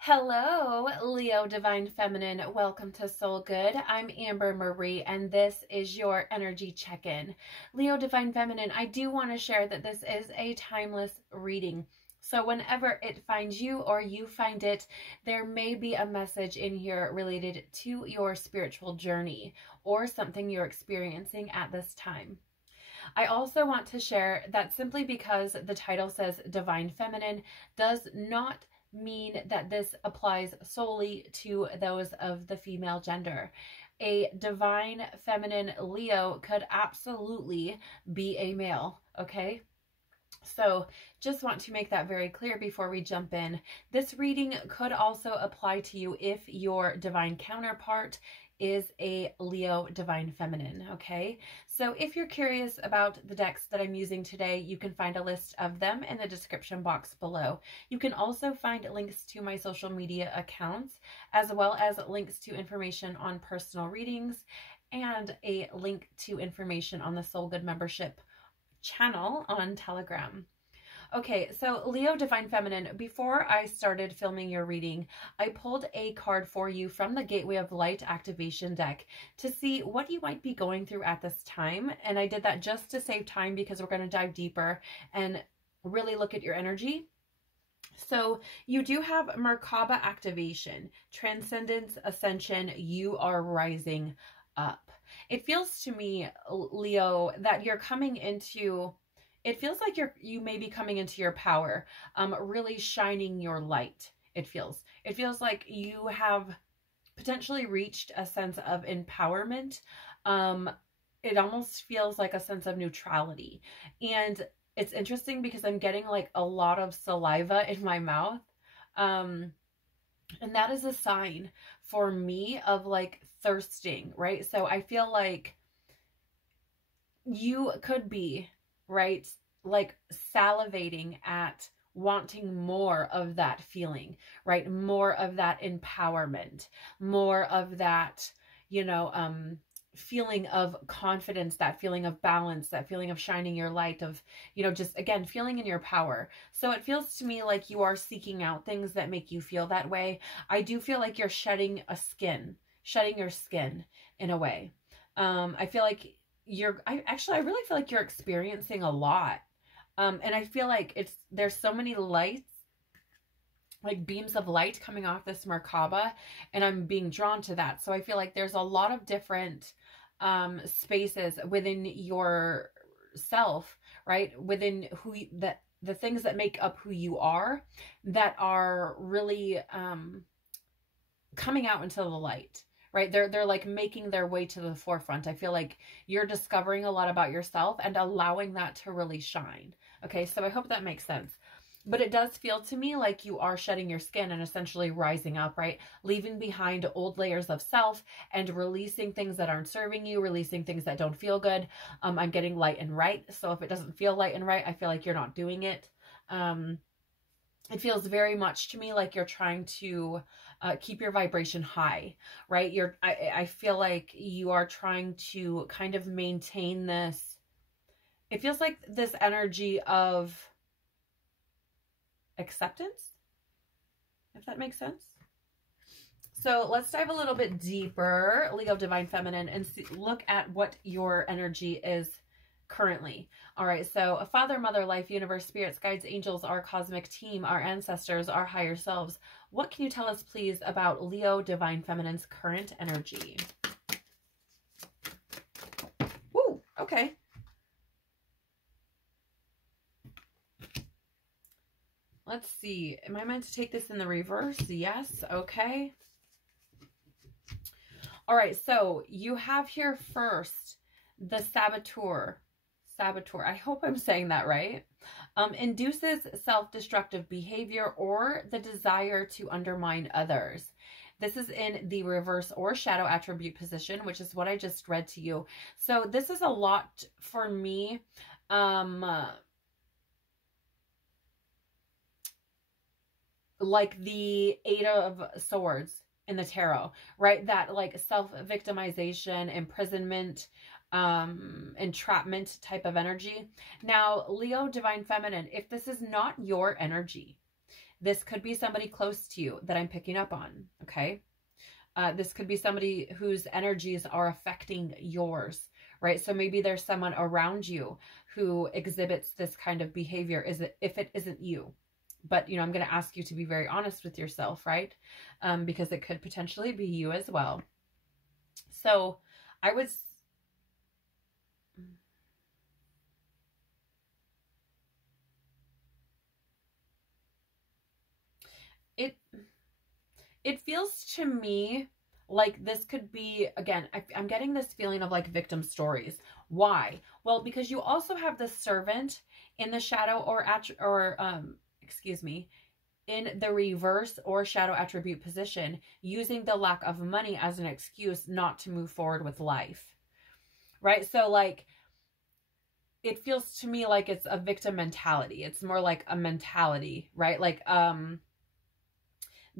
Hello, Leo Divine Feminine. Welcome to Soul Good. I'm Amber Marie, and this is your energy check-in. Leo Divine Feminine, I do want to share that this is a timeless reading. So whenever it finds you or you find it, there may be a message in here related to your spiritual journey or something you're experiencing at this time. I also want to share that simply because the title says Divine Feminine does not mean that this applies solely to those of the female gender. A divine feminine Leo could absolutely be a male, okay? So just want to make that very clear before we jump in. This reading could also apply to you if your divine counterpart is a Leo divine feminine, okay? So if you're curious about the decks that I'm using today, you can find a list of them in the description box below. You can also find links to my social media accounts, as well as links to information on personal readings and a link to information on the Soul Good membership channel on Telegram. Okay, so Leo Divine Feminine, before I started filming your reading, I pulled a card for you from the Gateway of Light activation deck to see what you might be going through at this time. And I did that just to save time because we're going to dive deeper and really look at your energy. So you do have Merkaba activation, transcendence, ascension, you are rising up. It feels to me, Leo, that you're coming into... It feels like you may be coming into your power, really shining your light. It feels like you have potentially reached a sense of empowerment. It almost feels like a sense of neutrality. And it's interesting because I'm getting like a lot of saliva in my mouth. And that is a sign for me of like thirsting, right? So I feel like you could be, right, like salivating at wanting more of that feeling, right? More of that empowerment, more of that, you know, feeling of confidence, that feeling of balance, that feeling of shining your light, of, you know, just again, feeling in your power. So it feels to me like you are seeking out things that make you feel that way. I do feel like you're shedding your skin in a way. I feel like I really feel like you're experiencing a lot. And I feel like there's so many lights, like beams of light coming off this Merkaba, and I'm being drawn to that. So I feel like there's a lot of different spaces within yourself, right? Within the things that make up who you are that are really coming out into the light. Right? They're like making their way to the forefront. I feel like you're discovering a lot about yourself and allowing that to really shine. Okay, so I hope that makes sense. But it does feel to me like you are shedding your skin and essentially rising up, right? Leaving behind old layers of self and releasing things that aren't serving you, releasing things that don't feel good. I'm getting light and right. So if it doesn't feel light and right, I feel like you're not doing it. It feels very much to me like you're trying to keep your vibration high, right? I feel like you are trying to kind of maintain this. It feels like this energy of acceptance, if that makes sense. So let's dive a little bit deeper, Leo Divine Feminine, and look at what your energy is currently. All right, so Father, Mother, Life, Universe, Spirits, Guides, Angels, our cosmic team, our ancestors, our higher selves. What can you tell us, please, about Leo Divine Feminine's current energy? Woo, okay. Let's see. Am I meant to take this in the reverse? Yes. Okay. All right, so you have here first the saboteur. I hope I'm saying that right. Induces self-destructive behavior or the desire to undermine others. This is in the reverse or shadow attribute position, which is what I just read to you. So this is a lot for me. Like the Eight of Swords in the tarot, right? That like self-victimization, imprisonment, entrapment type of energy. Now, Leo Divine Feminine, if this is not your energy, This could be somebody close to you that I'm picking up on, okay? This could be somebody whose energies are affecting yours, right? So maybe there's someone around you who exhibits this kind of behavior, if it isn't you. But, I'm going to ask you to be very honest with yourself, right? Because it could potentially be you as well. So I was... It feels to me like this could be, again, I'm getting this feeling of like victim stories. Why? Well, because you also have the servant in the shadow in the reverse or shadow attribute position, using the lack of money as an excuse not to move forward with life, right? So like, it feels to me like it's a victim mentality. It's more like a mentality, right? Like,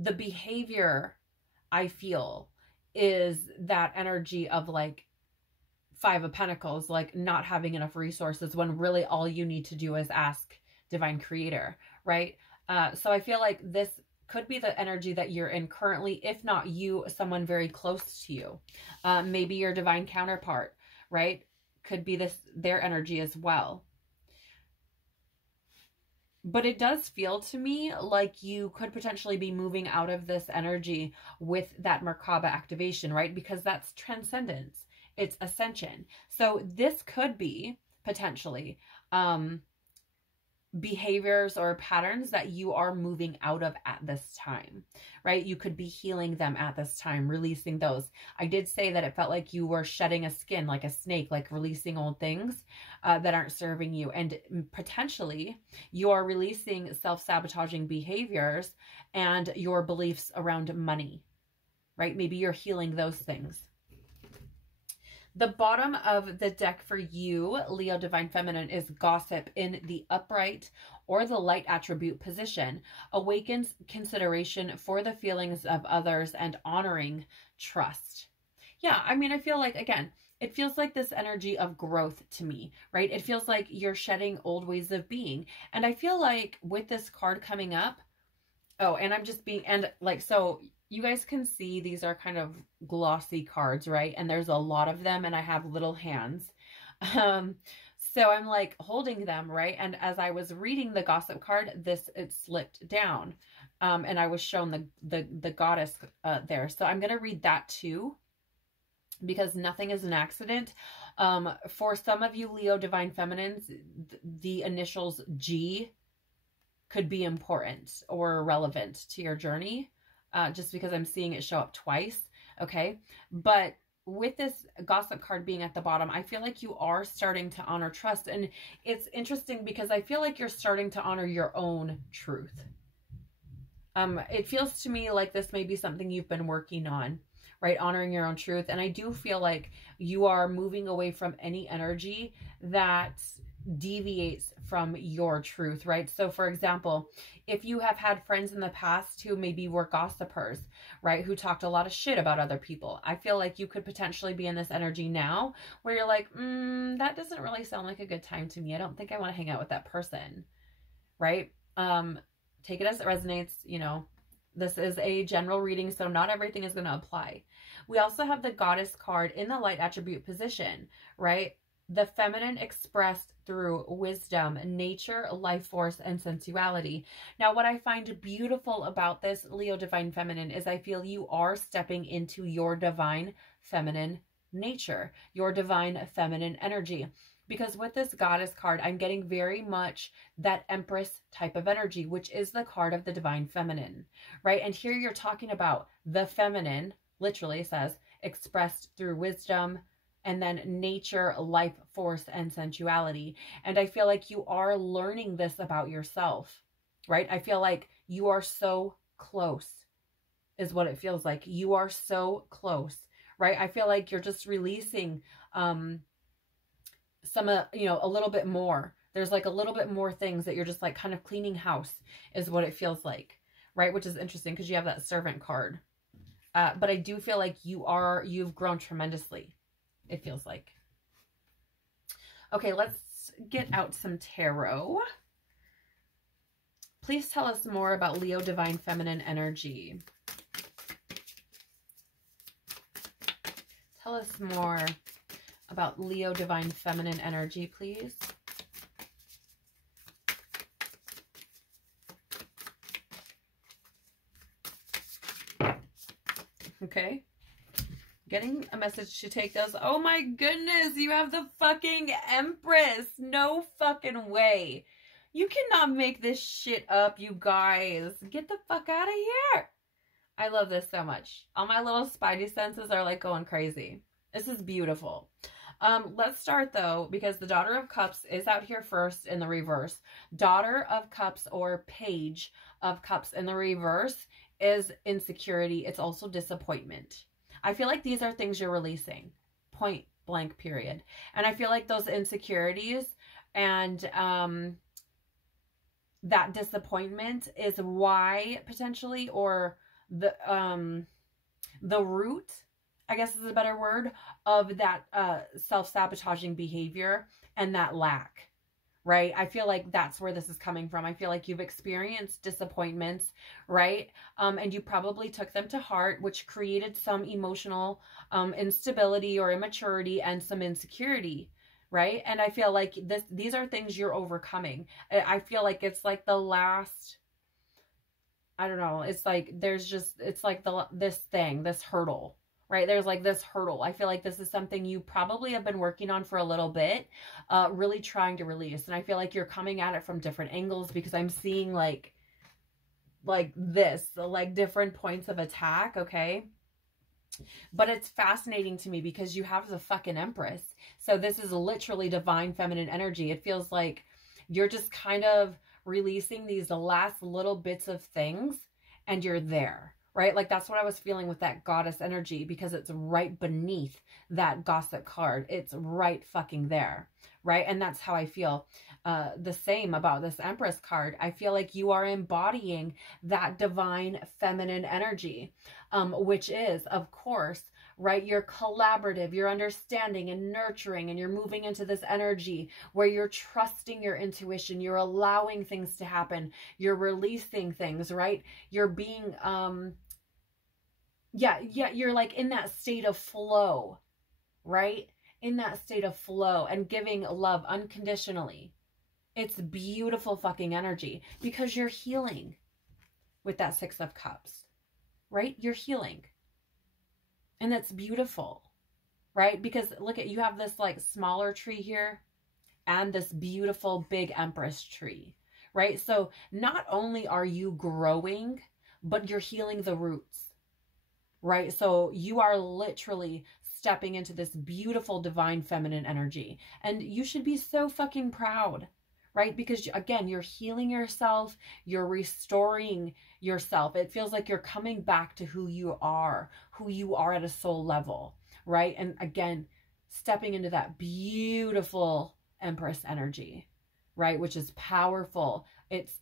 the behavior I feel is that energy of like Five of Pentacles, like not having enough resources when really all you need to do is ask Divine Creator, right? So I feel like this could be the energy that you're in currently, if not you, someone very close to you. Maybe your divine counterpart, right? Could be their energy as well. But it does feel to me like you could potentially be moving out of this energy with that Merkaba activation, right? Because that's transcendence. It's ascension. So this could be potentially behaviors or patterns that you are moving out of at this time, right? You could be healing them at this time, releasing those. I did say that it felt like you were shedding a skin, like a snake, like releasing old things that aren't serving you. And potentially you're releasing self-sabotaging behaviors and your beliefs around money, right? Maybe you're healing those things. The bottom of the deck for you, Leo Divine Feminine, is Gossip in the upright or the light attribute position. Awakens consideration for the feelings of others and honoring trust. Yeah, I mean, I feel like, again, it feels like this energy of growth to me, right? It feels like you're shedding old ways of being. And I feel like with this card coming up, oh, and I'm just being, and like, so you guys can see these are kind of glossy cards, right? And there's a lot of them and I have little hands. So I'm like holding them, right? And as I was reading the Gossip card, it slipped down. And I was shown the goddess there. So I'm going to read that too, because nothing is an accident. For some of you Leo Divine Feminines, the initials G could be important or relevant to your journey. Just because I'm seeing it show up twice. Okay. But with this Gossip card being at the bottom, I feel like you are starting to honor trust. And it's interesting because I feel like you're starting to honor your own truth. It feels to me like this may be something you've been working on, right? Honoring your own truth. And I do feel like you are moving away from any energy that deviates from your truth, right? So for example, if you have had friends in the past who maybe were gossipers, right, who talked a lot of shit about other people, I feel like you could potentially be in this energy now where you're like, that doesn't really sound like a good time to me. I don't think I want to hang out with that person, right? Take it as it resonates. This is a general reading, so not everything is going to apply. We also have the Goddess card in the light attribute position, right? The feminine expressed through wisdom, nature, life force, and sensuality. Now, what I find beautiful about this Leo Divine Feminine is I feel you are stepping into your divine feminine nature, your divine feminine energy. Because with this Goddess card, I'm getting very much that Empress type of energy, which is the card of the Divine Feminine, right? And here you're talking about the feminine, literally says, expressed through wisdom, and then nature, life force, and sensuality. And I feel like you are learning this about yourself, right? I feel like you are so close, is what it feels like. You are so close, right? I feel like you're just releasing some, a little bit more. There's like a little bit more things that you're just like kind of cleaning house is what it feels like, right? Which is interesting because you have that Servant card. But I do feel like you've grown tremendously. It feels like. Okay, let's get out some tarot. Please tell us more about Leo Divine Feminine energy. Tell us more about Leo Divine Feminine energy, please. Okay. Getting a message to take those. Oh my goodness, you have the fucking Empress. No fucking way. You cannot make this shit up, you guys. Get the fuck out of here. I love this so much. All my little spidey senses are like going crazy. This is beautiful. Let's start though, because the Daughter of Cups is out here first in the reverse. Daughter of Cups or Page of Cups in the reverse is insecurity. It's also disappointment. I feel like these are things you're releasing. Point blank, period. And I feel like those insecurities and that disappointment is why potentially, or the root, I guess is a better word, of that self-sabotaging behavior and that lack, right? I feel like that's where this is coming from. I feel like you've experienced disappointments, right? And you probably took them to heart, which created some emotional instability or immaturity and some insecurity, right? And I feel like these are things you're overcoming. I feel like it's like the last, I don't know, it's like there's just, it's like this hurdle, right? There's like this hurdle. I feel like this is something you probably have been working on for a little bit, really trying to release. And I feel like you're coming at it from different angles, because I'm seeing like this, like different points of attack, okay? But it's fascinating to me because you have the fucking Empress. So this is literally divine feminine energy. It feels like you're just kind of releasing these last little bits of things and you're there, right? Like that's what I was feeling with that Goddess energy, because it's right beneath that Gossip card. It's right fucking there, right? And that's how I feel the same about this Empress card. I feel like you are embodying that divine feminine energy, which is, of course, right? You're collaborative, you're understanding and nurturing, and you're moving into this energy where you're trusting your intuition, you're allowing things to happen, you're releasing things, right? You're being, you're like in that state of flow, right? In that state of flow and giving love unconditionally. It's beautiful fucking energy because you're healing with that Six of Cups, right? You're healing. And that's beautiful, right? Because look at, you have this like smaller tree here and this beautiful big Empress tree, right? So not only are you growing, but you're healing the roots, right? So you are literally stepping into this beautiful divine feminine energy, and you should be so fucking proud, right? Because again, you're healing yourself, you're restoring yourself. It feels like you're coming back to who you are at a soul level, right? And again, stepping into that beautiful Empress energy, right? Which is powerful. It's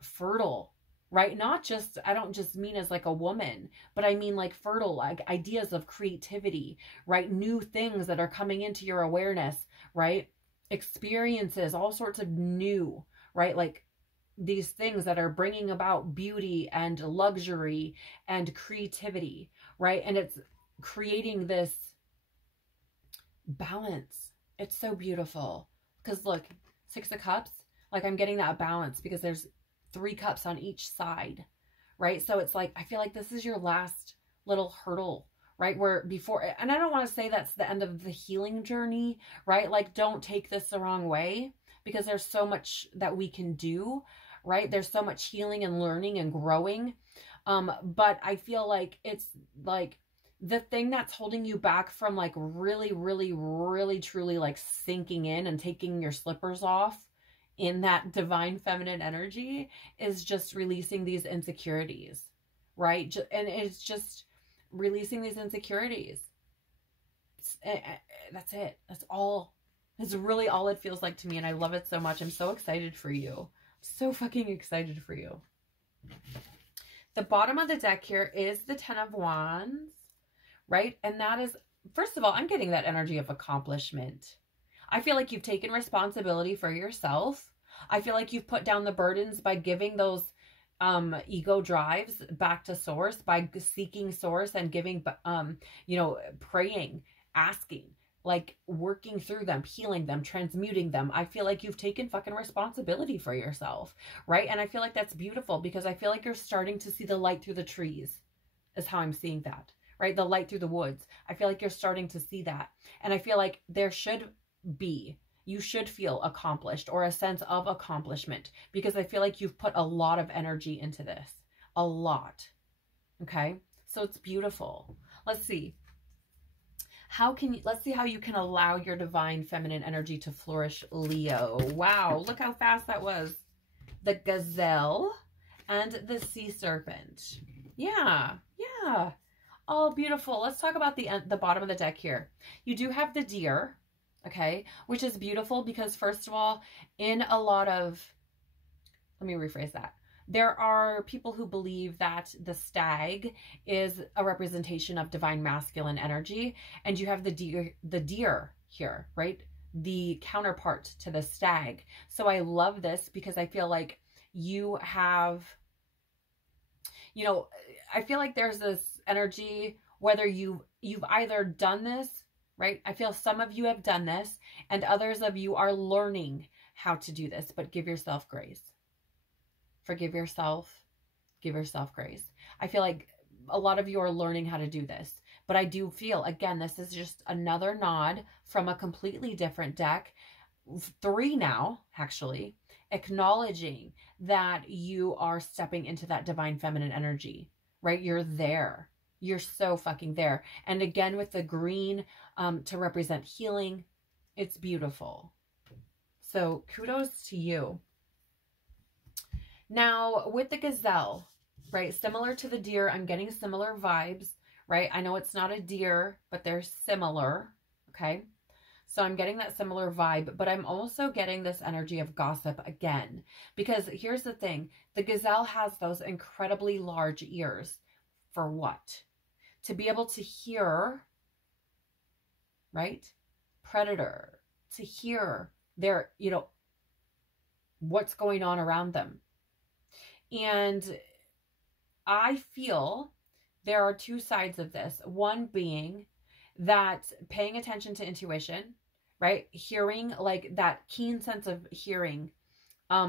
fertile, right? Not just, I don't just mean as like a woman, but I mean like fertile, like ideas of creativity, right? New things that are coming into your awareness, right? Experiences, all sorts of new, right? Like these things that are bringing about beauty and luxury and creativity, right? And it's creating this balance. It's so beautiful because look, Six of Cups, like I'm getting that balance because there's 3 cups on each side, right? So it's like, I feel like this is your last little hurdle, right? Where before, and I don't want to say that's the end of the healing journey, right? Like, don't take this the wrong way, because there's so much that we can do, right? There's so much healing and learning and growing. But I feel like it's like the thing that's holding you back from like really, really, really, truly like sinking in and taking your slippers off in that divine feminine energy is just releasing these insecurities, right? And it's just releasing these insecurities. That's it. That's all. It's really all it feels like to me, and I love it so much. I'm so excited for you. So fucking excited for you. The bottom of the deck here is the Ten of Wands, right? And that is, first of all, I'm getting that energy of accomplishment. I feel like you've taken responsibility for yourself. I feel like you've put down the burdens by giving those ego drives back to source, by seeking source and giving, you know, praying, asking, like working through them, healing them, transmuting them. I feel like you've taken fucking responsibility for yourself, right? And I feel like that's beautiful, because I feel like you're starting to see the light through the trees, is how I'm seeing that, right? The light through the woods. I feel like you're starting to see that. And I feel like there should be, you should feel accomplished, or a sense of accomplishment, because I feel like you've put a lot of energy into this, a lot. Okay. So it's beautiful. Let's see. Let's see how you can allow your divine feminine energy to flourish, Leo. Wow. Look how fast that was. The gazelle and the sea serpent. Yeah. Yeah. Oh, beautiful. Let's talk about the bottom of the deck here. You do have the deer, okay, which is beautiful because, first of all, in a lot of, let me rephrase that. There are people who believe that the stag is a representation of divine masculine energy, and you have the deer here, right? The counterpart to the stag. So I love this because I feel like you have, you know, I feel like there's this energy, whether you've either done this, right? I feel some of you have done this and others of you are learning how to do this, but give yourself grace. Forgive yourself. Give yourself grace. I feel like a lot of you are learning how to do this, but I do feel, again, this is just another nod from a completely different deck. 3 now, actually, acknowledging that you are stepping into that divine feminine energy, right? You're there. You're so fucking there. And again, with the green to represent healing, it's beautiful. So kudos to you. Now with the gazelle, right? Similar to the deer, I'm getting similar vibes, right? I know it's not a deer, but they're similar. Okay. So I'm getting that similar vibe, but I'm also getting this energy of gossip again, because here's the thing. The gazelle has those incredibly large ears. For what? To be able to hear, right? Predator, to hear their, you know, what's going on around them. And I feel there are 2 sides of this. One being that paying attention to intuition, right? Hearing, like that keen sense of hearing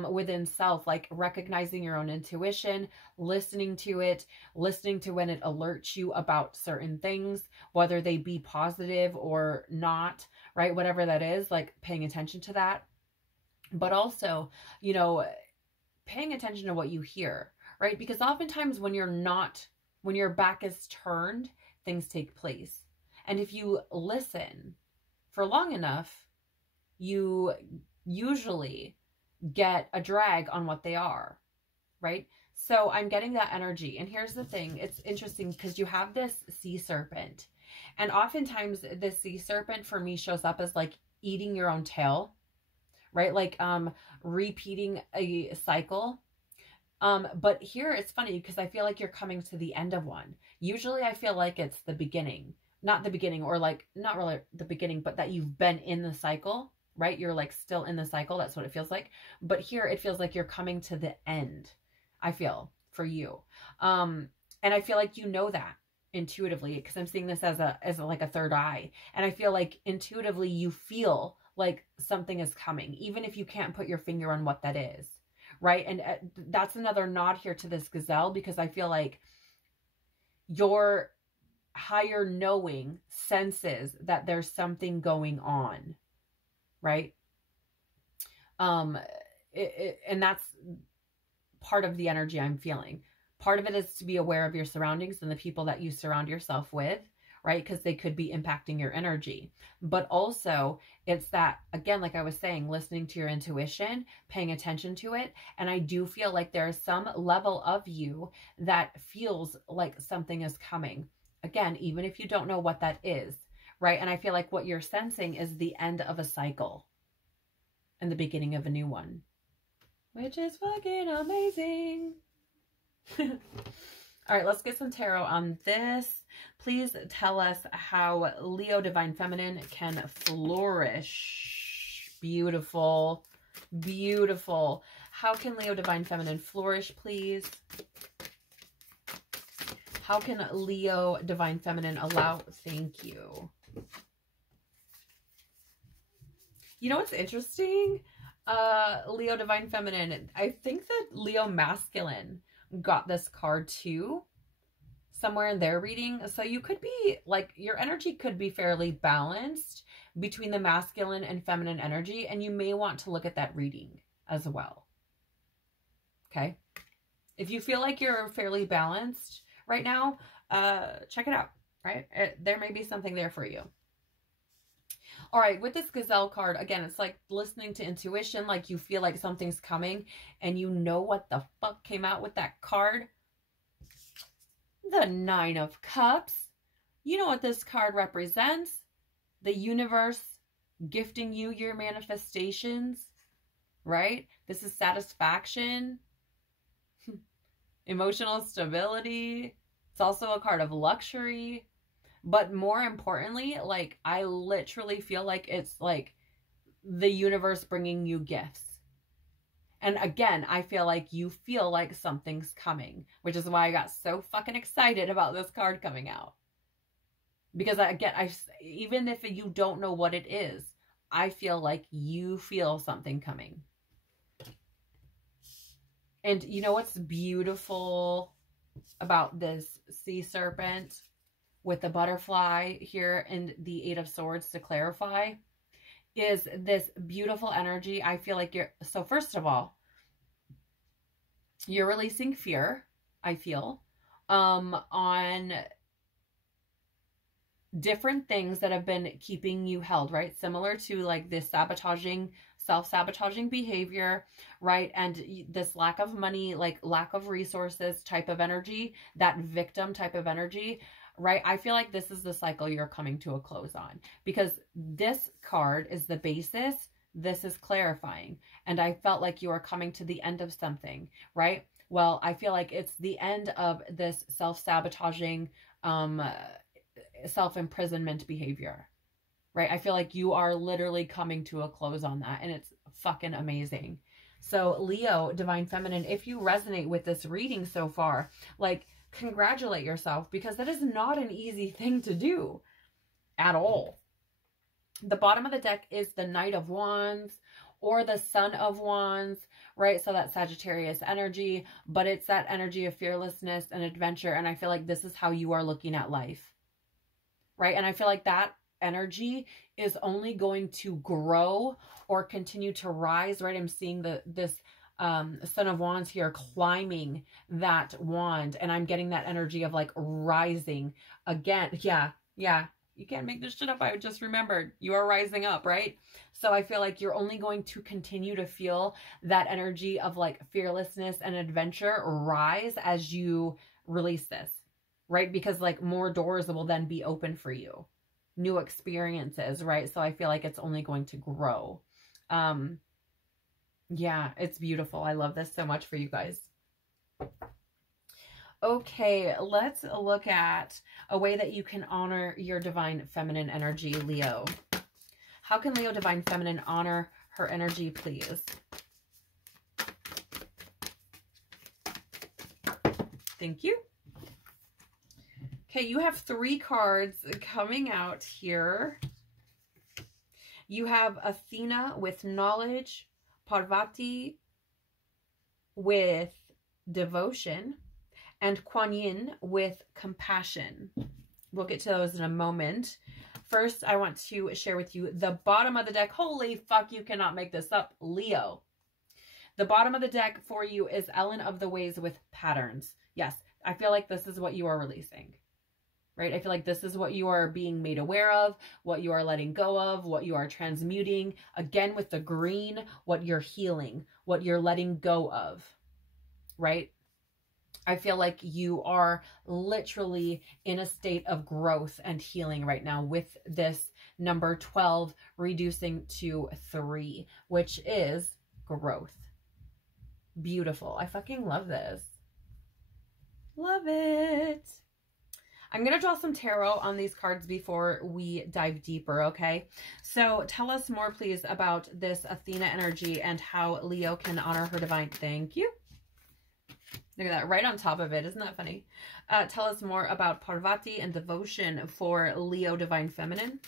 within self, like recognizing your own intuition, listening to it, listening to when it alerts you about certain things, whether they be positive or not, right? Whatever that is, like paying attention to that. But also, you know, paying attention to what you hear, right? Because oftentimes when your back is turned, things take place. And if you listen for long enough, you usually get a drag on what they are, right? So I'm getting that energy. And here's the thing. It's interesting because you have this sea serpent. And oftentimes this sea serpent for me shows up as like eating your own tail, right? Like repeating a cycle. But here it's funny because I feel like you're coming to the end of one. Usually I feel like it's the beginning, not the beginning, or like not really the beginning, but that you've been in the cycle, right? You're like still in the cycle. That's what it feels like. But here it feels like you're coming to the end, I feel, for you. And I feel like you know that intuitively, because I'm seeing this as like a third eye. And I feel like intuitively you feel like something is coming, even if you can't put your finger on what that is, right? And that's another nod here to this gazelle, because I feel like your higher knowing senses that there's something going on, right? And that's part of the energy I'm feeling. Part of it is to be aware of your surroundings and the people that you surround yourself with, right? Because they could be impacting your energy. But also it's that, again, like I was saying, listening to your intuition, paying attention to it. And I do feel like there is some level of you that feels like something is coming. Again, even if you don't know what that is, right? And I feel like what you're sensing is the end of a cycle and the beginning of a new one, which is fucking amazing. All right, let's get some tarot on this. Please tell us how Leo Divine Feminine can flourish. Beautiful. Beautiful. How can Leo Divine Feminine flourish, please? How can Leo Divine Feminine allow? Thank you. You know what's interesting? Leo Divine Feminine. I think that Leo Masculine got this card too, somewhere in their reading. So you could be like, your energy could be fairly balanced between the masculine and feminine energy. And you may want to look at that reading as well. Okay. If you feel like you're fairly balanced right now, check it out, right? There may be something there for you. All right, with this Gazelle card, again, it's like listening to intuition, like you feel like something's coming and you know what the fuck came out with that card. The Nine of Cups. You know what this card represents? The universe gifting you your manifestations, right? This is satisfaction, emotional stability. It's also a card of luxury. But more importantly, like, I literally feel like it's like the universe bringing you gifts. And again, I feel like you feel like something's coming, which is why I got so fucking excited about this card coming out. Because again, even if you don't know what it is, I feel like you feel something coming. And you know what's beautiful about this sea serpent with the butterfly here and the Eight of Swords to clarify is this beautiful energy. I feel like so first of all, you're releasing fear, I feel, on different things that have been keeping you held, right? Similar to like this self-sabotaging behavior, right? And this lack of money, like lack of resources type of energy, that victim type of energy, right? I feel like this is the cycle you're coming to a close on, because this card is the basis. This is clarifying. And I felt like you are coming to the end of something, right? Well, I feel like it's the end of this self-sabotaging, self-imprisonment behavior, right? I feel like you are literally coming to a close on that, and it's fucking amazing. So Leo, Divine Feminine, if you resonate with this reading so far, like, congratulate yourself, because that is not an easy thing to do at all. The bottom of the deck is the Knight of Wands or the Son of Wands, right? So that's Sagittarius energy, but it's that energy of fearlessness and adventure. And I feel like this is how you are looking at life, right? And I feel like that energy is only going to grow or continue to rise, right? I'm seeing this Son of Wands here climbing that wand, and I'm getting that energy of like rising again. Yeah. You can't make this shit up. I just remembered you are rising up, right? So I feel like you're only going to continue to feel that energy of like fearlessness and adventure rise as you release this, right? Because like more doors will then be open for you, new experiences, right? So I feel like it's only going to grow. Yeah, it's beautiful. I love this so much for you guys. Okay, let's look at a way that you can honor your Divine Feminine energy, Leo. How can Leo Divine Feminine honor her energy, please? Thank you. Okay, you have 3 cards coming out here. You have Athena with knowledge, Parvati with devotion, and Kuan Yin with compassion. We'll get to those in a moment. First, I want to share with you the bottom of the deck. Holy fuck, you cannot make this up, Leo. The bottom of the deck for you is Ellen of the Ways with patterns. Yes, I feel like this is what you are releasing, right? I feel like this is what you are being made aware of, what you are letting go of, what you are transmuting. Again, with the green, what you're healing, what you're letting go of, right? I feel like you are literally in a state of growth and healing right now with this number 12 reducing to 3, which is growth. Beautiful. I fucking love this. Love it. I'm I'm going to draw some tarot on these cards before we dive deeper, okay? So tell us more, please, about this Athena energy and how Leo can honor her divine. Thank you. Look at that, right on top of it. Isn't that funny? Tell us more about Parvati and devotion for Leo divine feminine.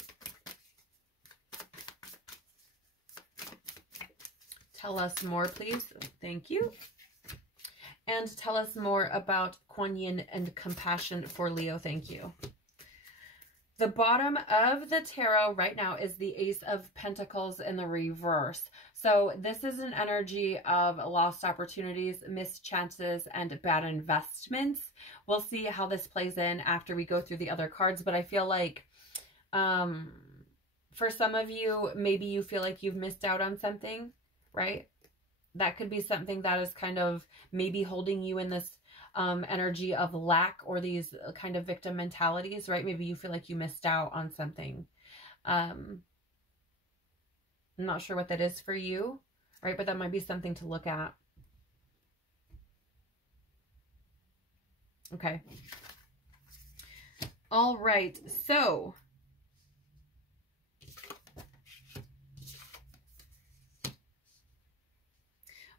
Tell us more, please. Thank you. And tell us more about Kuan Yin and compassion for Leo. Thank you. The bottom of the tarot right now is the Ace of Pentacles in the reverse. So this is an energy of lost opportunities, missed chances, and bad investments. We'll see how this plays in after we go through the other cards, but I feel like for some of you, maybe you feel like you've missed out on something, right? That could be something that is kind of maybe holding you in this energy of lack or these kind of victim mentalities, right? Maybe you feel like you missed out on something. I'm not sure what that is for you, right? But that might be something to look at. Okay. All right. So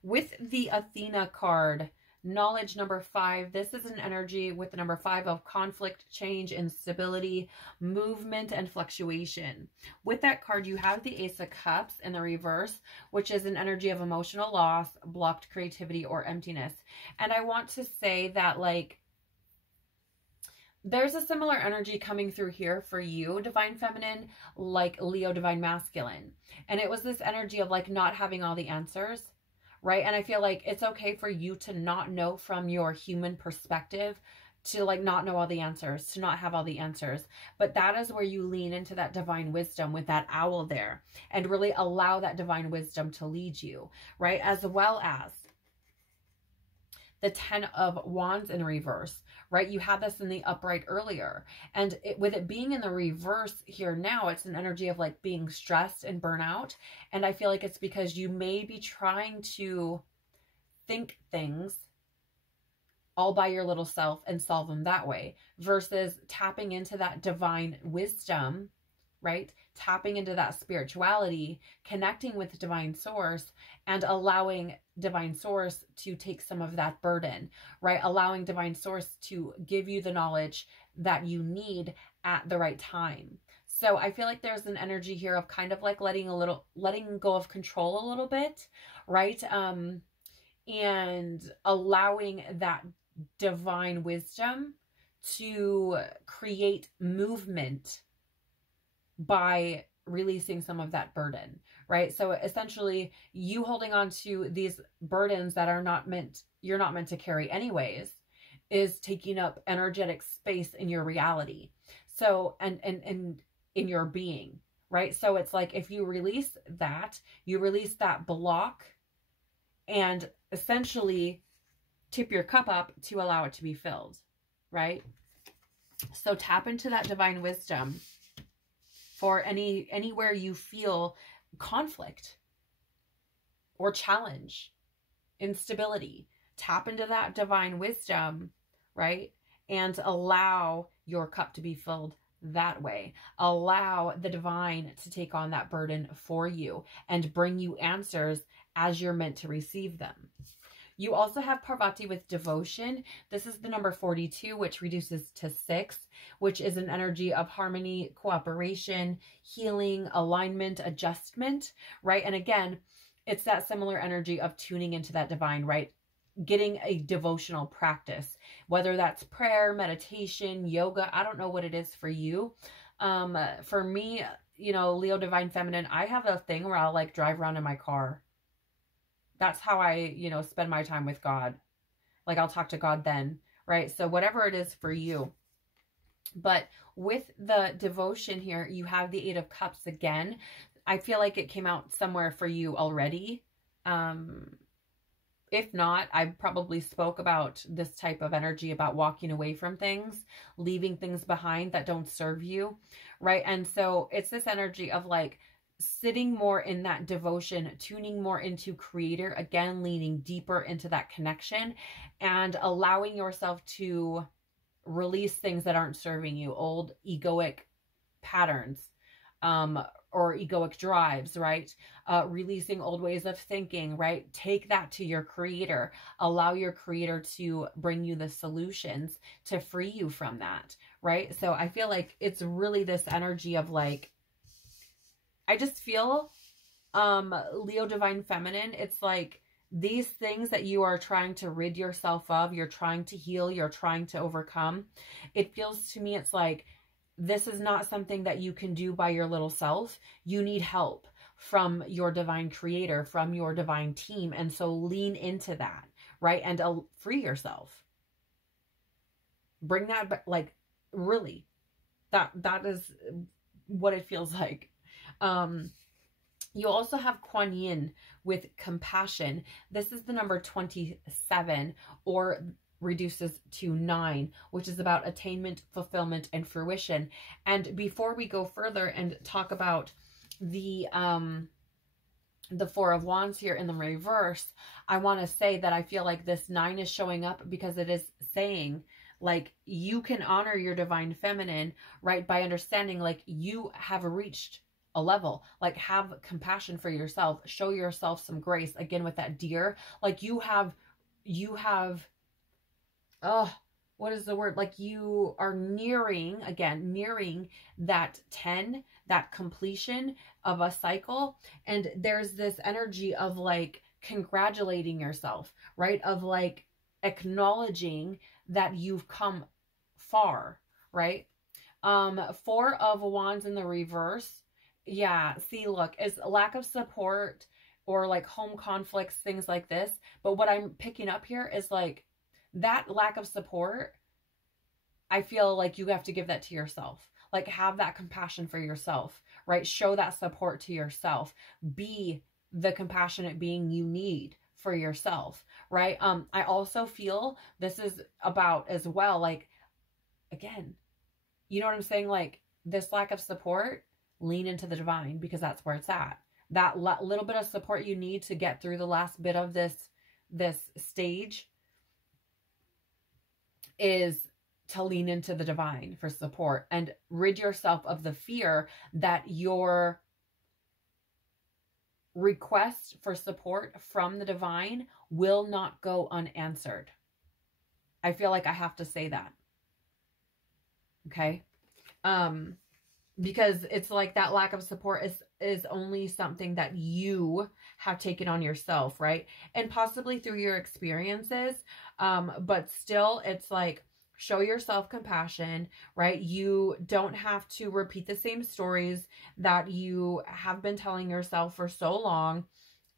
with the Athena card, knowledge number 5, this is an energy with the number 5 of conflict, change, instability, movement, and fluctuation. With that card, you have the Ace of Cups in the reverse, which is an energy of emotional loss, blocked creativity, or emptiness. And I want to say that, like, there's a similar energy coming through here for you, divine feminine, like Leo divine masculine. And it was this energy of, like, not having all the answers, right? And I feel like it's okay for you to not know from your human perspective, to like not know all the answers, to not have all the answers. But that is where you lean into that divine wisdom with that owl there and really allow that divine wisdom to lead you, right? As well as the 10 of Wands in reverse, right? You had this in the upright earlier. And with it being in the reverse here now, it's an energy of like being stressed and burnout. And I feel like it's because you may be trying to think things all by your little self and solve them that way versus tapping into that divine wisdom, right? Tapping into that spirituality, connecting with divine source and allowing divine source to take some of that burden, right? Allowing divine source to give you the knowledge that you need at the right time. So I feel like there's an energy here of kind of like letting go of control a little bit, right? And allowing that divine wisdom to create movement by releasing some of that burden, right? So essentially you holding on to these burdens that you're not meant to carry anyways, is taking up energetic space in your reality. So, and in your being, right? So it's like, if you release that, you release that block and essentially tip your cup up to allow it to be filled, right? So tap into that divine wisdom for anywhere you feel conflict or challenge, instability. Tap into that divine wisdom, right? And allow your cup to be filled that way. Allow the divine to take on that burden for you and bring you answers as you're meant to receive them. You also have Parvati with devotion. This is the number 42, which reduces to 6, which is an energy of harmony, cooperation, healing, alignment, adjustment, right? And again, it's that similar energy of tuning into that divine, right? Getting a devotional practice, whether that's prayer, meditation, yoga. I don't know what it is for you. For me, you know, Leo divine feminine, I have a thing where I'll like drive around in my car. That's how I, you know, spend my time with God. Like I'll talk to God then, right? So whatever it is for you. But with the devotion here, you have the 8 of Cups again. I feel like it came out somewhere for you already. If not, I probably spoke about this type of energy, about walking away from things, leaving things behind that don't serve you, right? And so it's this energy of like sitting more in that devotion, tuning more into creator, again, leaning deeper into that connection and allowing yourself to release things that aren't serving you, old egoic patterns, or egoic drives, right? Releasing old ways of thinking, right? Take that to your creator. Allow your creator to bring you the solutions to free you from that, right? So I feel like it's really this energy of like, I just feel, Leo Divine Feminine, it's like these things that you are trying to rid yourself of, you're trying to heal, you're trying to overcome. It feels to me, it's like, this is not something that you can do by your little self. You need help from your divine creator, from your divine team. And so lean into that, right? And free yourself. Bring that, like, really, that is what it feels like. You also have Kuan Yin with compassion. This is the number 27, or reduces to 9, which is about attainment, fulfillment, and fruition. And before we go further and talk about the Four of Wands here in the reverse, I want to say that I feel like this 9 is showing up because it is saying, like, you can honor your divine feminine, right? By understanding, like, you have reached a level, like, have compassion for yourself, show yourself some grace. Again, with that deer, like, you have, oh, what is the word? Like, you are nearing that 10, that completion of a cycle. And there's this energy of like congratulating yourself, right? Of like acknowledging that you've come far, right? Four of Wands in the reverse. Yeah, see, look, it's a lack of support or like home conflicts, things like this. But what I'm picking up here is like, that lack of support, I feel like you have to give that to yourself. Like, have that compassion for yourself, right? Show that support to yourself. Be the compassionate being you need for yourself, right? I also feel this is about as well, like, again, you know what I'm saying? Like, this lack of support, lean into the divine, because that's where it's at. That little bit of support you need to get through the last bit of this stage is to lean into the divine for support and rid yourself of the fear that your request for support from the divine will not go unanswered. I feel like I have to say that. Okay? Because it's like that lack of support is only something that you have taken on yourself, right? And possibly through your experiences, but still, it's like, show yourself compassion, right? You don't have to repeat the same stories that you have been telling yourself for so long.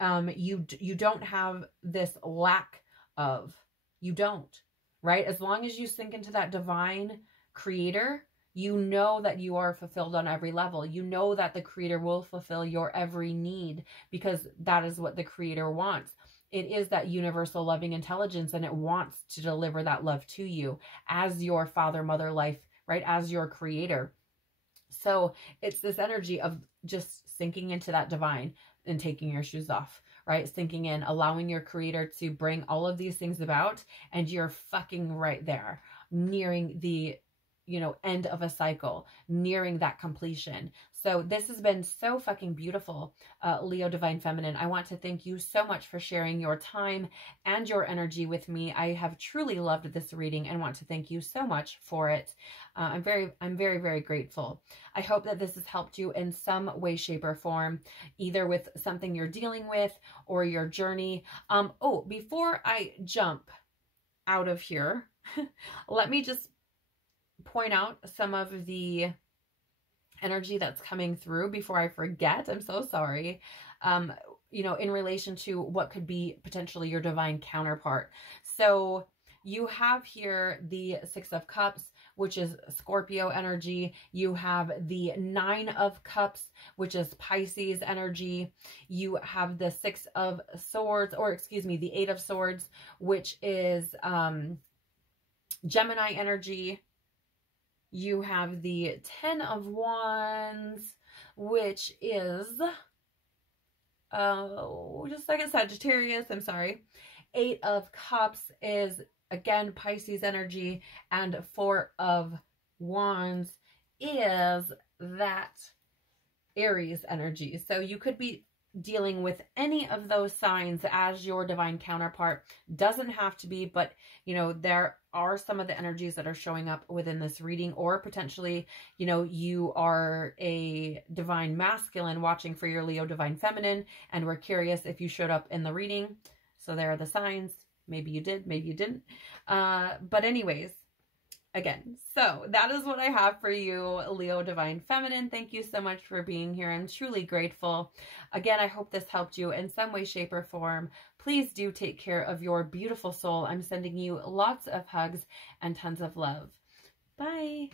You don't have this lack of, you don't, right? As long as you sink into that divine creator, you know that you are fulfilled on every level. You know that the creator will fulfill your every need, because that is what the creator wants. It is that universal loving intelligence, and it wants to deliver that love to you as your father, mother, life, right? As your creator. So it's this energy of just sinking into that divine and taking your shoes off, right? Sinking in, allowing your creator to bring all of these things about, and you're fucking right there, nearing the, you know, end of a cycle, nearing that completion. So this has been so fucking beautiful, Leo Divine Feminine. I want to thank you so much for sharing your time and your energy with me. I have truly loved this reading and want to thank you so much for it. I'm very, very grateful. I hope that this has helped you in some way, shape, or form, either with something you're dealing with or your journey. Oh, before I jump out of here, let me just point out some of the energy that's coming through before I forget. I'm so sorry. You know, in relation to what could be potentially your divine counterpart. So you have here the Six of Cups, which is Scorpio energy. You have the Nine of Cups, which is Pisces energy. You have the Six of Swords, or excuse me, the Eight of Swords, which is Gemini energy. You have the Ten of Wands, which is, just like a Sagittarius, I'm sorry. Eight of Cups is again, Pisces energy, and Four of Wands is that Aries energy. So you could be dealing with any of those signs as your divine counterpart. Doesn't have to be, but you know, there are some of the energies that are showing up within this reading, or potentially, you know, you are a divine masculine watching for your Leo divine feminine, and we're curious if you showed up in the reading. So there are the signs. Maybe you did, maybe you didn't. But anyways, again, so that is what I have for you, Leo Divine Feminine. Thank you so much for being here. I'm truly grateful. Again, I hope this helped you in some way, shape, or form. Please do take care of your beautiful soul. I'm sending you lots of hugs and tons of love. Bye.